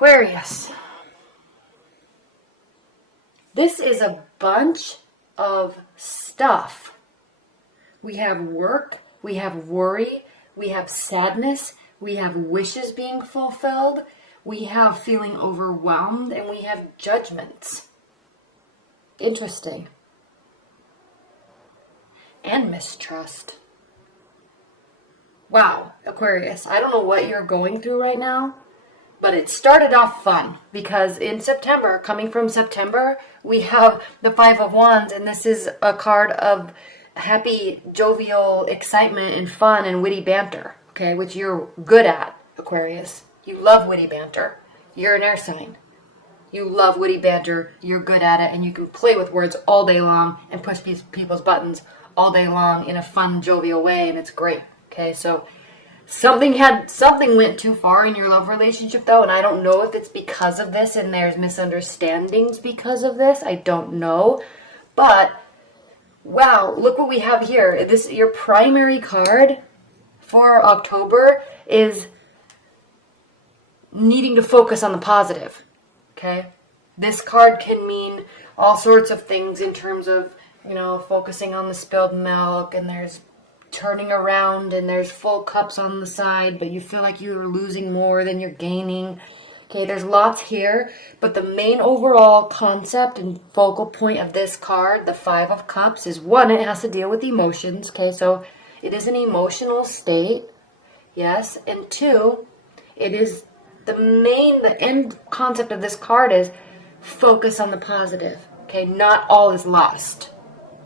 Aquarius. This is a bunch of stuff. We have work, we have worry, we have sadness, we have wishes being fulfilled, we have feeling overwhelmed, and we have judgments. Interesting. And mistrust. Wow, Aquarius, I don't know what you're going through right now, but it started off fun because in September, coming from September, we have the Five of Wands, and this is a card of happy, jovial excitement and fun and witty banter, okay, which you're good at, Aquarius. You love witty banter. You're an air sign. You love witty banter, you're good at it, and you can play with words all day long and push people's buttons all day long in a fun, jovial way, and it's great. Okay, so something went too far in your love relationship, though, and I don't know if it's because of this and there's misunderstandings because of this. I don't know. But, wow, look what we have here. Your primary card for October is needing to focus on the positive. Okay? This card can mean all sorts of things in terms of, focusing on the spilled milk, and there's turning around and there's full cups on the side, but you feel like you're losing more than you're gaining. Okay, there's lots here, but the main overall concept and focal point of this card, the Five of Cups, is one, it has to deal with emotions. Okay, so it is an emotional state, yes, and two, it is the end concept of this card is focus on the positive. Okay, not all is lost.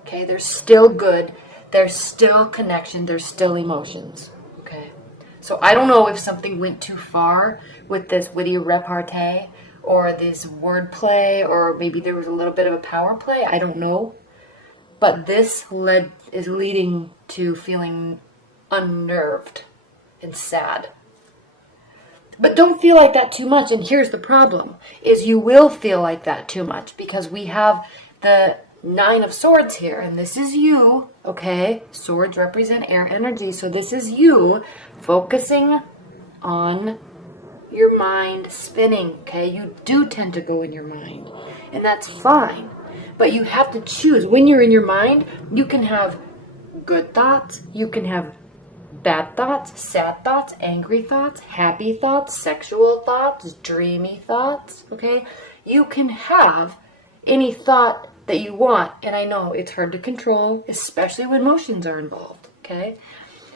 Okay, there's still good. There's still connection. There's still emotions. Okay. So I don't know if something went too far with this witty repartee or this wordplay, or maybe there was a little bit of a power play. I don't know. But this is leading to feeling unnerved and sad. But don't feel like that too much. And here's the problem, is you will feel like that too much because we have the Nine of Swords here, and this is you, okay? Swords represent air energy, so this is you focusing on your mind spinning, okay? You do tend to go in your mind, and that's fine. But you have to choose. When you're in your mind, you can have good thoughts, you can have bad thoughts, sad thoughts, angry thoughts, happy thoughts, sexual thoughts, dreamy thoughts, okay? You can have any thought that you want, and I know it's hard to control, especially when emotions are involved, okay?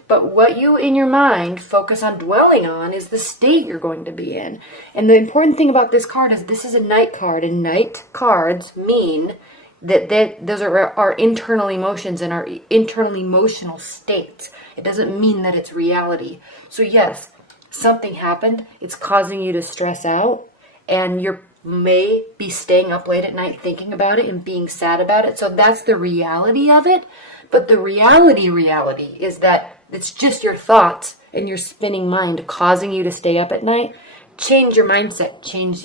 But what you in your mind focus on dwelling on is the state you're going to be in. And the important thing about this card is this is a night card, and night cards mean that those are our internal emotions and our internal emotional states. It doesn't mean that it's reality. So yes, something happened, it's causing you to stress out, and you're may be staying up late at night thinking about it and being sad about it. So that's the reality of it. But the reality is that it's just your thoughts and your spinning mind causing you to stay up at night. Change your mindset, change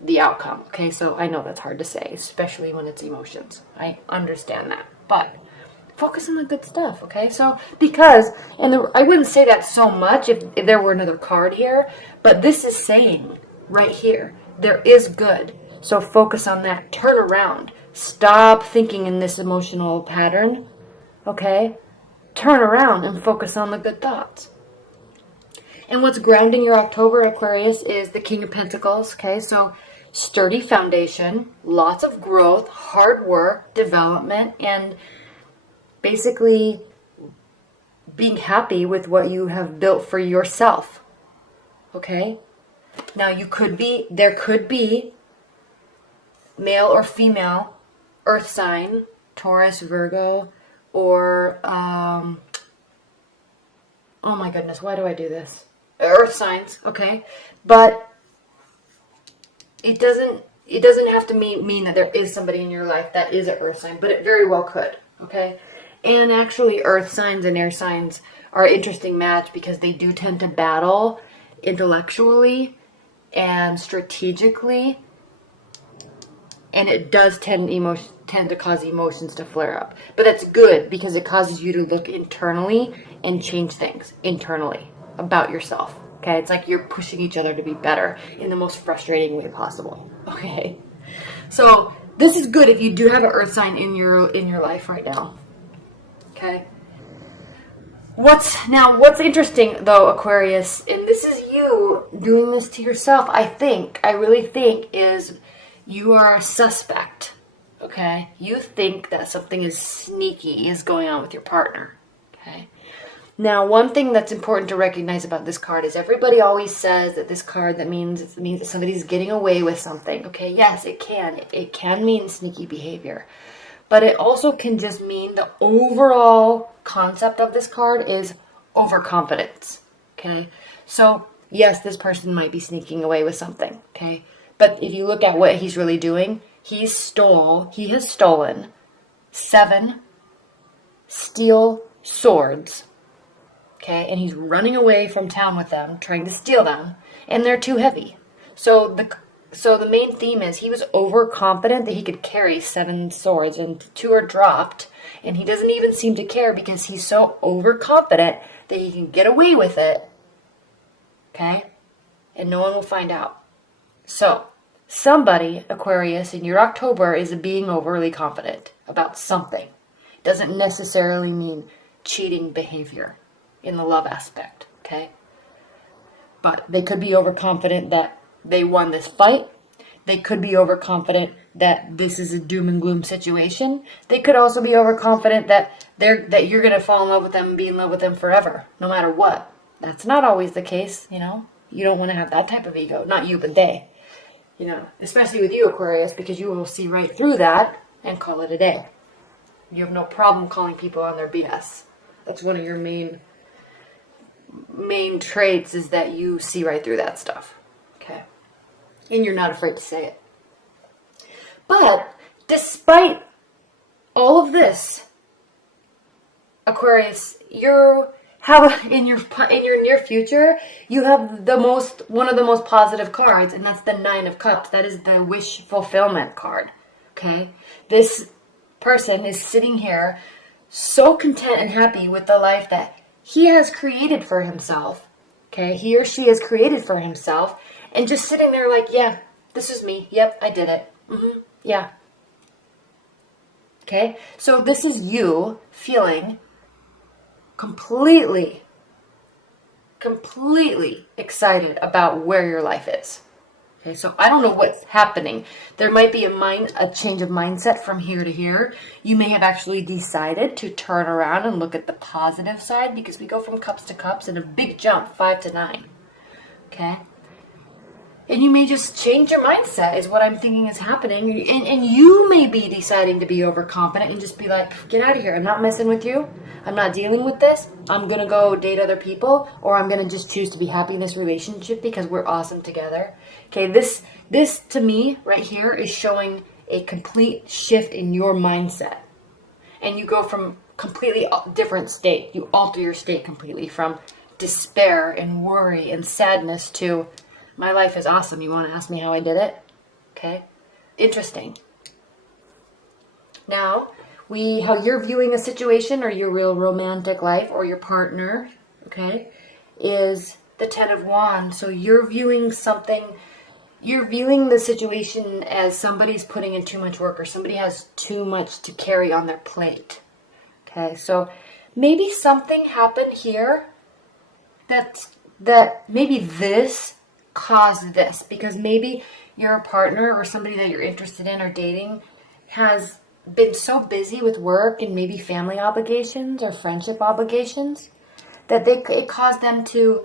the outcome. Okay, so I know that's hard to say, especially when it's emotions. I understand that. But focus on the good stuff, okay? So I wouldn't say that so much if there were another card here, but this is saying right here, there is good. So focus on that. Turn around. Stop thinking in this emotional pattern. Okay? Turn around and focus on the good thoughts. And what's grounding your October, Aquarius, is the King of Pentacles. Okay? So sturdy foundation, lots of growth, hard work, development, and basically being happy with what you have built for yourself. Okay? Now there could be male or female earth sign, Taurus, Virgo, or, oh my goodness, why do I do this? Earth signs, okay? But it doesn't have to mean that there is somebody in your life that is an earth sign, but it very well could, okay? And actually earth signs and air signs are an interesting match because they do tend to battle intellectually and strategically, and it does tend to cause emotions to flare up. But that's good because it causes you to look internally and change things internally about yourself. Okay, it's like you're pushing each other to be better in the most frustrating way possible. Okay, so this is good if you do have an earth sign in your life right now. Okay. What's interesting though, Aquarius, and this is you doing this to yourself, I really think, is you are a suspect. Okay? You think that something is sneaky is going on with your partner. Okay? Now, one thing that's important to recognize about this card is everybody always says that this card that means that somebody's getting away with something. Okay? Yes, it can. It can mean sneaky behavior. But it also can just mean the overall concept of this card is overconfidence. Okay? So, yes, this person might be sneaking away with something. Okay? But if you look at what he's really doing, he has stolen 7 steel swords. Okay? And he's running away from town with them, trying to steal them, and they're too heavy. So the main theme is he was overconfident that he could carry 7 swords, and 2 are dropped, and he doesn't even seem to care because he's so overconfident that he can get away with it, okay? And no one will find out. So, somebody, Aquarius, in your October is being overly confident about something. It doesn't necessarily mean cheating behavior in the love aspect, okay? But they could be overconfident that they won this fight. They could be overconfident that this is a doom and gloom situation. They could also be overconfident that you're going to fall in love with them and be in love with them forever, no matter what. That's not always the case, you know. You don't want to have that type of ego. Not you, but they. You know, especially with you, Aquarius, because you will see right through that and call it a day. You have no problem calling people on their BS. That's one of your main traits, is that you see right through that stuff. Okay. And you're not afraid to say it. But despite all of this, Aquarius, you have in your near future, you have one of the most positive cards, and that's the 9 of Cups. That is the wish fulfillment card. Okay? This person is sitting here so content and happy with the life that he has created for himself. Okay? He or she has created for himself. And just sitting there like, yeah, this is me. Yep, I did it. Yeah. Okay? So this is you feeling completely excited about where your life is. Okay, so I don't know what's happening. There might be a change of mindset from here to here. You may have actually decided to turn around and look at the positive side, because we go from cups to cups in a big jump, 5 to 9. Okay? And you may just change your mindset, is what I'm thinking is happening. And you may be deciding to be overconfident and just be like, get out of here. I'm not messing with you. I'm not dealing with this. I'm going to go date other people, or I'm going to just choose to be happy in this relationship because we're awesome together. Okay, this to me right here is showing a complete shift in your mindset. And you go from completely different state. You alter your state completely from despair and worry and sadness to, my life is awesome. You want to ask me how I did it? Okay. Interesting. Now, how you're viewing a situation, or your real romantic life, or your partner, okay, is the 10 of Wands. So you're viewing the situation as somebody's putting in too much work, or somebody has too much to carry on their plate. Okay, so maybe something happened here that maybe this caused this, because maybe your partner or somebody that you're interested in or dating has been so busy with work and maybe family obligations or friendship obligations that it caused them to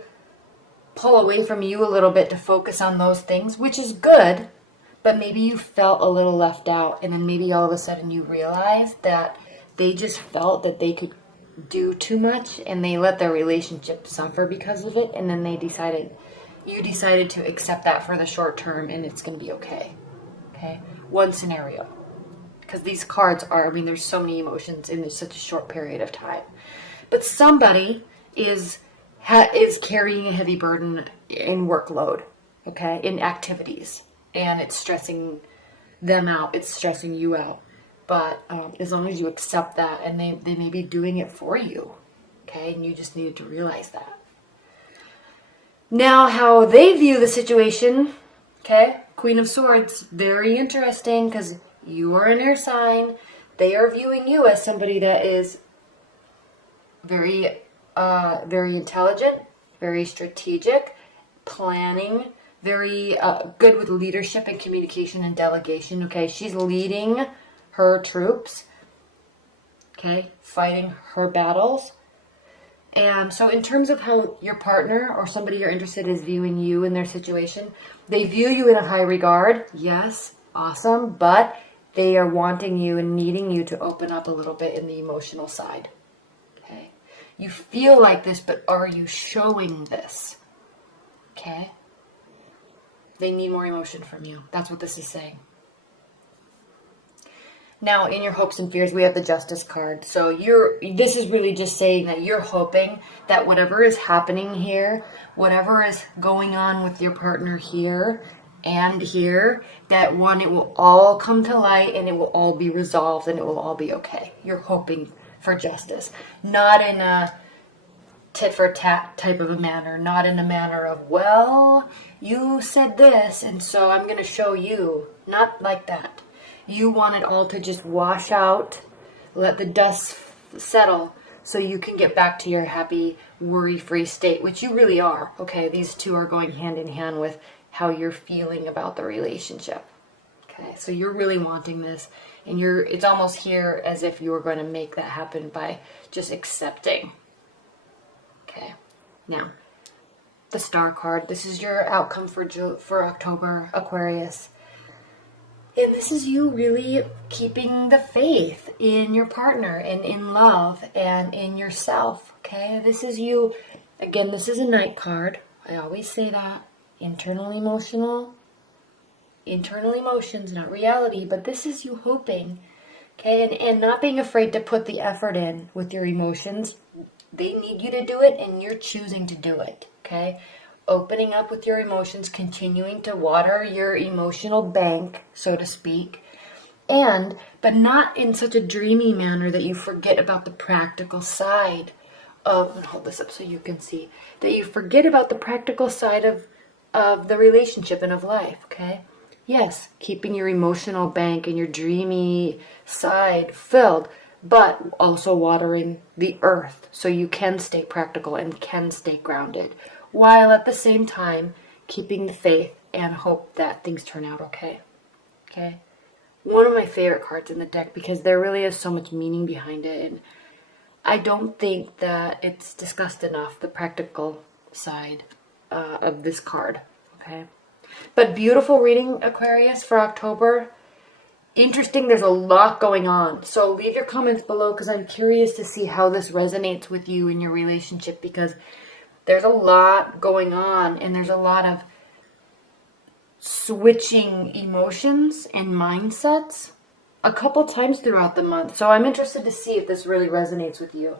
pull away from you a little bit to focus on those things, which is good, but maybe you felt a little left out, and then maybe all of a sudden you realized that they just felt that they could do too much, and they let their relationship suffer because of it, and then you decided to accept that for the short term, and it's going to be okay. Okay? One scenario. Because these cards there's so many emotions in such a short period of time. But somebody is carrying a heavy burden in workload, okay, in activities, and it's stressing them out, it's stressing you out. But as long as you accept that, and they may be doing it for you, okay, and you just needed to realize that. Now, how they view the situation, okay? Queen of Swords, very interesting because you are an air sign. They are viewing you as somebody that is very intelligent, very strategic, planning, very good with leadership and communication and delegation, okay? She's leading her troops, okay? Fighting her battles. And so in terms of how your partner or somebody you're interested in is viewing you in their situation, they view you in a high regard. Yes, awesome. But they are wanting you and needing you to open up a little bit in the emotional side. Okay? You feel like this, but are you showing this? Okay? They need more emotion from you. That's what this is saying. Now, in your hopes and fears, we have the Justice card. So this is really just saying that you're hoping that whatever is happening here, whatever is going on with your partner here and here, that one, it will all come to light and it will all be resolved and it will all be okay. You're hoping for justice. Not in a tit for tat type of a manner. Not in a manner of, well, you said this and so I'm going to show you. Not like that. You want it all to just wash out, let the dust settle, so you can get back to your happy, worry-free state, which you really are. Okay, these two are going hand in hand with how you're feeling about the relationship. Okay, so you're really wanting this, and it's almost here as if you were going to make that happen by just accepting. Okay, now, the Star card. This is your outcome for October, Aquarius. And this is you really keeping the faith in your partner and in love and in yourself, okay? This is you, again, this is a Knight card. I always say that. Internal emotions, not reality, but this is you hoping, okay? And not being afraid to put the effort in with your emotions. They need you to do it and you're choosing to do it, okay? Opening up with your emotions, continuing to water your emotional bank, so to speak, but not in such a dreamy manner that you forget about the practical side of, and hold this up so you can see, that you forget about the practical side of the relationship and of life, okay? Yes, keeping your emotional bank and your dreamy side filled, but also watering the earth so you can stay practical and can stay grounded, while at the same time keeping the faith and hope that things turn out okay. Okay? One of my favorite cards in the deck because there really is so much meaning behind it. And I don't think that it's discussed enough, the practical side of this card. Okay? But beautiful reading, Aquarius, for October. Interesting, there's a lot going on. So leave your comments below because I'm curious to see how this resonates with you in your relationship because there's a lot going on and there's a lot of switching emotions and mindsets a couple times throughout the month. So I'm interested to see if this really resonates with you.